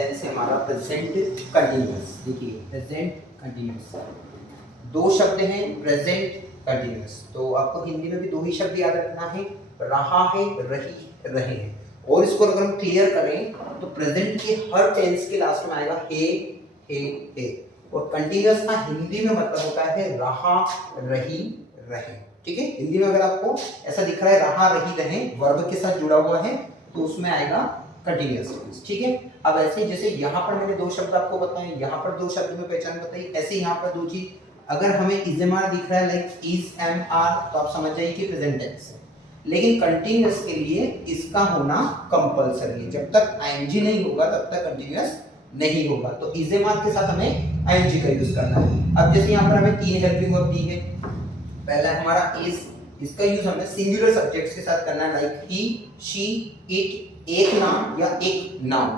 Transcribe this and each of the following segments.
Tense है हमारा present continuous. देखिए प्रेजेंट कंटिन्यूअस दो शब्द हैं प्रेजेंट कंटिन्यूअस, तो आपको हिंदी में भी दो ही शब्द याद रखना है, रहा है, रही, रहे हैं। और इसको अगर हम क्लियर करें तो प्रेजेंट के हर टेंस के लास्ट में आएगा हे। और कंटिन्यूअस का हिंदी में मतलब होता है रहा, रही, रहे। ठीक है, हिंदी में अगर आपको ऐसा दिख रहा है रहा, रही, रहे वर्ब के साथ जुड़ा हुआ है तो उसमें आएगा कंटिन्यूअस टेंस। ठीक है, अब ऐसे जैसे यहाँ पर मैंने दो शब्द आपको बताए, यहाँ पर दो शब्द में पहचान बताई, ऐसे यहाँ पर दो चीज अगर हमें इजमार दिख रहा है लाइक इज एम आर तो आप समझ जाइए कि प्रेजेंट टेंस है। लेकिन कंटिन्यूअस के लिए इसका होना कंपलसरी है, जब तक आईएनजी नहीं होगा तब तक कंटिन्यूअस नहीं होगा। तो इजमार के साथ हमें आईएनजी का यूज करना है। अब जैसे यहाँ पर हमें तीन हेल्पिंग वर्ब दी है, पहला हमारा इज, इसका यूज हमें सिंगुलर सब्जेक्ट्स के साथ करना है लाइक ही, शी, इट, एक नाम या एक नाउन,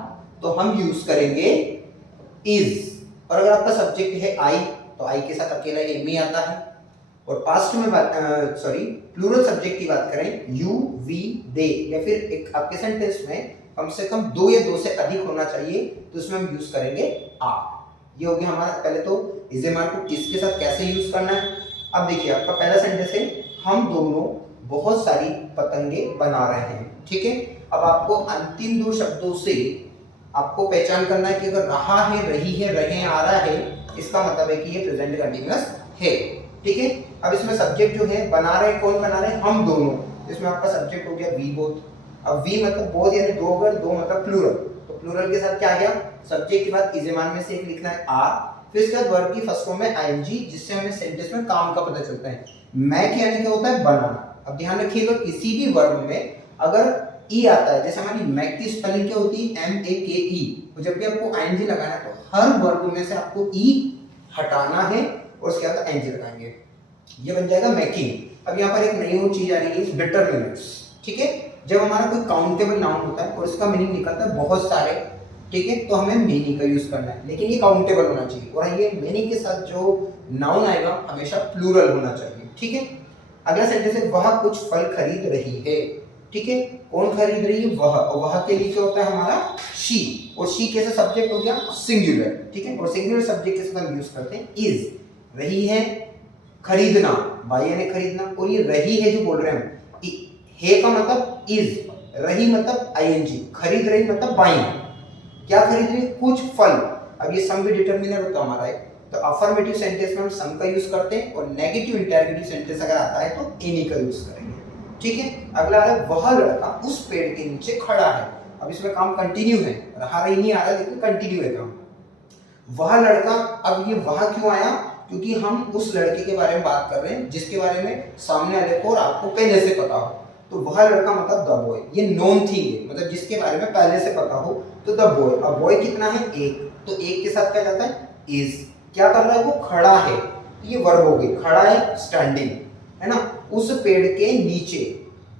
तो हम यूज करेंगे इज। और अगर आपका सब्जेक्ट है आई तो आई के साथ अकेला एम ही आता है। और पास्ट में बात प्लूरल सब्जेक्ट की बात करें यू, वी, दे या फिर एक आपके सेंटेंस में कम से कम दो या दो से अधिक होना चाहिए तो उसमें हम यूज करेंगे आर। ये हो गया हमारा। पहले तो इजेमार को किसके साथ कैसे यूज करना है। अब देखिए आपका पहला सेंटेंस है हम दोनों बहुत सारी पतंगे बना रहे हैं। ठीक है, अब आपको अंतिम दो शब्दों से आपको पहचान करना है कि अगर रहा है, रही है, रहे, आ रहा है, इसका मतलब है कि ये प्रेजेंट कंटीन्यूअस है। ठीक है, अब इसमें सब्जेक्ट जो है बना रहे, कौन बना रहे, हम दोनों। इसमें आपका सब्जेक्ट हो गया वी बोथ। अब वी मतलब बोथ यानी दो, अगर दो मतलब प्लूरल, तो प्लूरल के साथ क्या आ गया, सब्जेक्ट के बाद इजेमान में से एक लिखना है आर, फिर इसके बाद वर्ब की फर्स्ट फॉर्म में आईएनजी, जिससे हमें सेंटेंस में काम का पता चलता है। मैक यानी क्या होता है, बनाना। अब ध्यान रखिएगा किसी भी वर्ब में अगर ई आता है, जैसे हमारी मैक की स्पेलिंग क्या होती है, एम ए के ई, तो जब भी आपको आईएनजी लगाना है तो हर वर्ब में से आपको ई हटाना है और उसके बाद आईएनजी लगाएंगे, ये बन जाएगा मैकिंग। अब यहाँ पर एक नई और चीज आ रही है डिटरमिनेंट्स। ठीक है, जब हमारा कोई काउंटेबल नाउन होता है और उसका मीनिंग निकलता है बहुत सारे, ठीक है, तो हमें मेनी का यूज करना है, लेकिन ये काउंटेबल होना चाहिए और ये मेनी के साथ जो नाउन आएगा हमेशा प्लूरल होना चाहिए। ठीक है, अगला सेंटेंस है वह कुछ फल खरीद रही है। ठीक है, कौन खरीद रही है, वह, और वह के लिए क्या होता है हमारा शी, और शी कैसे सब्जेक्ट हो गया सिंगुलर। ठीक है, और सिंगुलर सब्जेक्ट के साथ हम यूज करते हैं इज। रही है खरीदना, बाई यानी खरीदना, और ये रही है जो बोल रहे हैं हम, है का मतलब इज, रही मतलब आईएनजी, खरीद रही मतलब बाइंग। क्या खरीद रही है, कुछ फल। अब ये सम भी डिटरमिनर होता है हमारा है, तो अफर्मेटिव सेंटेंस में हम सम का यूज करते हैं और नेगेटिव इंटरोगेटिव सेंटेंस अगर आता है तो एनी का यूज करेंगे। ठीक है, अगला है वह लड़का उस पेड़ के नीचे खड़ा है। अब इसमें काम कंटिन्यू है, रहा रही नहीं आ रहा लेकिन कंटिन्यू है काम। वह लड़का, अब ये वह क्यों आया, क्योंकि हम उस लड़के के बारे में बात कर रहे हैं जिसके बारे में सामने वाले को और आपको पहले से पता हो। तो वह लड़का मतलब द बॉय, ये नोन थिंग है, मतलब जिसके बारे में पहले से पता हो, तो द बॉय। अब बॉय कितना है, एक, तो एक के साथ क्या जाता है इज। क्या कर रहा है, वो खड़ा है, तो ये वर्ब हो गई, खड़ा है स्टैंडिंग, है ना, उस पेड़ के नीचे।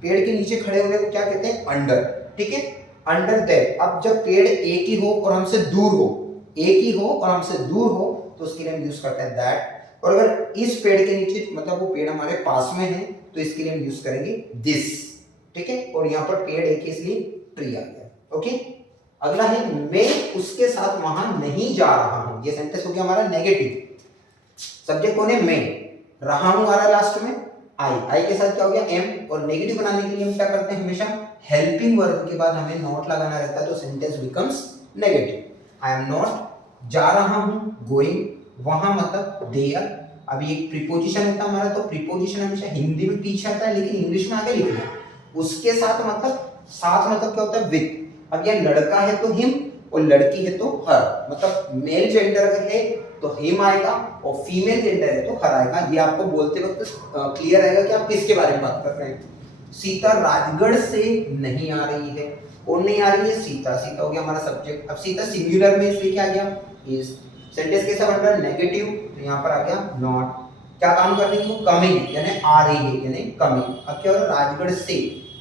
पेड़ के नीचे खड़े होने को क्या कहते हैं, अंडर। ठीक है, अंडर दैट। अब जब पेड़ एक ही हो और हमसे दूर हो, एक ही हो और हमसे दूर हो, तो उसके लिए हम यूज करते हैं दैट। और अगर इस पेड़ के नीचे मतलब वो पेड़ हमारे पास में है तो इसके लिए हम यूज करेंगे दिस। ठीक है, और यहाँ पर पेड़ एक इसलिए ट्री आ गया। ओके, अगला है मैं उसके साथ वहां नहीं जा रहा हूं। ये सेंटेंस हो गया हमारा नेगेटिव। सब्जेक्ट कौन है, मैं, रहा हूं आ रहा लास्ट में आई, आई के साथ क्या हो गया एम, और नेगेटिव बनाने के लिए हम क्या करते हैं, हमेशा हेल्पिंग वर्ब के बाद हमें नॉट लगाना रहता है, तो sentence becomes negative. I am not, जा रहा हूं गोइंग, वहां मतलब देयर। अभी एक प्रीपोजिशन होता है हमारा, तो प्रीपोजिशन हमेशा हिंदी में पीछे आता है लेकिन इंग्लिश में आगे लिखना है। उसके साथ मतलब, साथ मतलब क्या होता है विद। अब यह लड़का है तो हिम और लड़की है तो हर, मतलब मेल जेंडर अगर है तो हिम आएगा और फीमेल जेंडर है तो हर आएगा। ये आपको बोलते वक्त क्लियर रहेगा कि आप किसके बारे में बात कर रहे हैं। सीता राजगढ़ से नहीं आ रही है, कौन नहीं आ रही है, सीता। सीता हो गया हमारा सब्जेक्ट। अब सीता सिंगुलर में इसलिए क्या आ गया इज। सेंटेंस कैसा बन रहा है, नेगेटिव, तो यहाँ पर आ गया नॉट। क्या काम कर रही है, वो कमिंग यानी आ रही है यानी कमिंग। अब क्या हो रहा है, राजगढ़ से,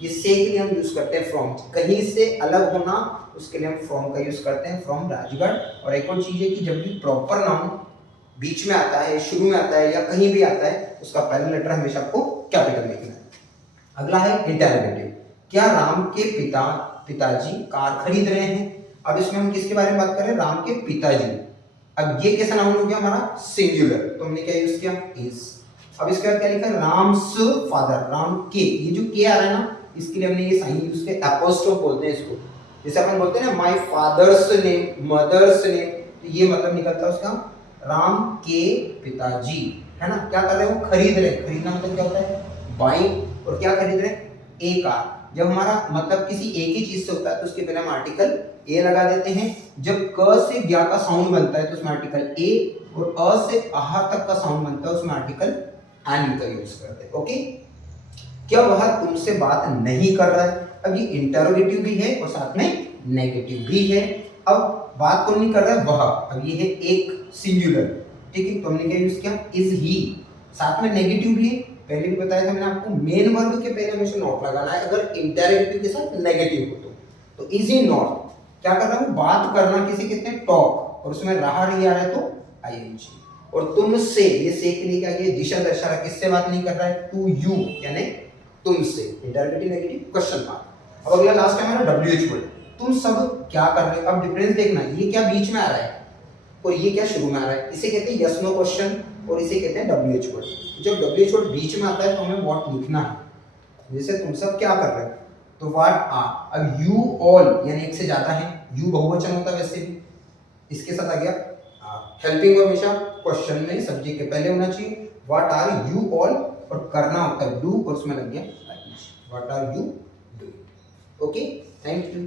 ये से के लिए हम यूज करते हैं फ्रॉम, कहीं से अलग होना, उसके लिए हम फ्रॉम का यूज करते हैं, फ्रॉम राजगढ़। और एक और चीज है कि जब भी प्रॉपर नाउन बीच में आता है, शुरू में आता है या कहीं भी आता है, उसका पहला लेटर हमेशा आपको कैपिटल में लिखना है। अगला है इंटरोगेटिव। क्या राम के पिताजी कार खरीद रहे हैं। अब इसमें हम किसके बारे में बात कर रहे हैं, राम के पिताजी। अब ये कैसा नाउन हो गया हमारा, सिंगुलर, तो हमने क्या यूज किया, इज। अब इसके बाद क्या लिखा है, राम्स फादर, राम के, ये जो के आ रहा है ना, इसके लिए हमने ये साइन यूज किया, एपोस्ट्रोफ बोलते हैं इसको। जैसे अपन बोलते हैं ना my father's name, mother's name, तो ये मतलब निकलता है उसका राम के पिताजी, है ना। क्या कर रहे हो, खरीद रहे, खरीदना मतलब क्या होता है, बाइंग, और क्या खरीद रहे, ए कार। जब हमारा मतलब किसी एक ही चीज से होता है तो उसके पहले हम आर्टिकल ए लगा देते हैं। जब क से ज्ञा का साउंड बनता है तो उसमें आर्टिकल ए, और अ से आह तक का साउंड बनता है उसमें आर्टिकल एन का यूज करते हैं। ओके, क्या वह तुमसे बात नहीं कर रहा है, अब ये इंटरोगेटिव भी है और साथ में नेगेटिव भी है। अब बात कौन नहीं कर रहा है, वह, अब ये है एक सिंगुलर, ठीक है, तो हमने क्या यूज किया, इज ही, साथ में नेगेटिव भी है। पहले भी बताया था मैंने आपको, मेन वर्ब के पहले हमेशा नॉट लगाना है अगर इंटरोगेटिव के साथ नेगेटिव हो तो इज ही नॉट। क्या कर रहा हूँ, बात करना, किसी कहते हैं टॉक, और उसमें रहा रही आ रहा है तो आईएनजी। और तुमसे, ये से के लिए क्या, ये दिशा दर्शा रहा है, किससे बात नहीं कर रहा है, टू यू, यानी तुमसे, इंटरोगेटिव नेगेटिव क्वेश्चन मार्क। अब अगला लास्ट है हमारा डब्ल्यूएच वर्ड, तुम सब क्या कर रहे हो। अब डिफरेंस देखना, ये क्या बीच में आ रहा है और ये क्या शुरू में आ रहा है, इसे कहते हैं यस नो क्वेश्चन और इसे कहते हैं डब्ल्यूएच वर्ड। जब डब्ल्यूएच वर्ड बीच में आता है तो हमें व्हाट लिखना है। जैसे तुम सब क्या कर रहे हो, तो व्हाट आर। अब यू ऑल यानी एक से ज्यादा है, यू बहुवचन होता है वैसे भी, इसके साथ आ गया हेल्पिंग वर्ब, हमेशा क्वेश्चन में सब्जेक्ट के पहले होना चाहिए। व्हाट आर यू ऑल, और करना होता है डू, और उसमें लग गया what are you doing. Okay, thank you.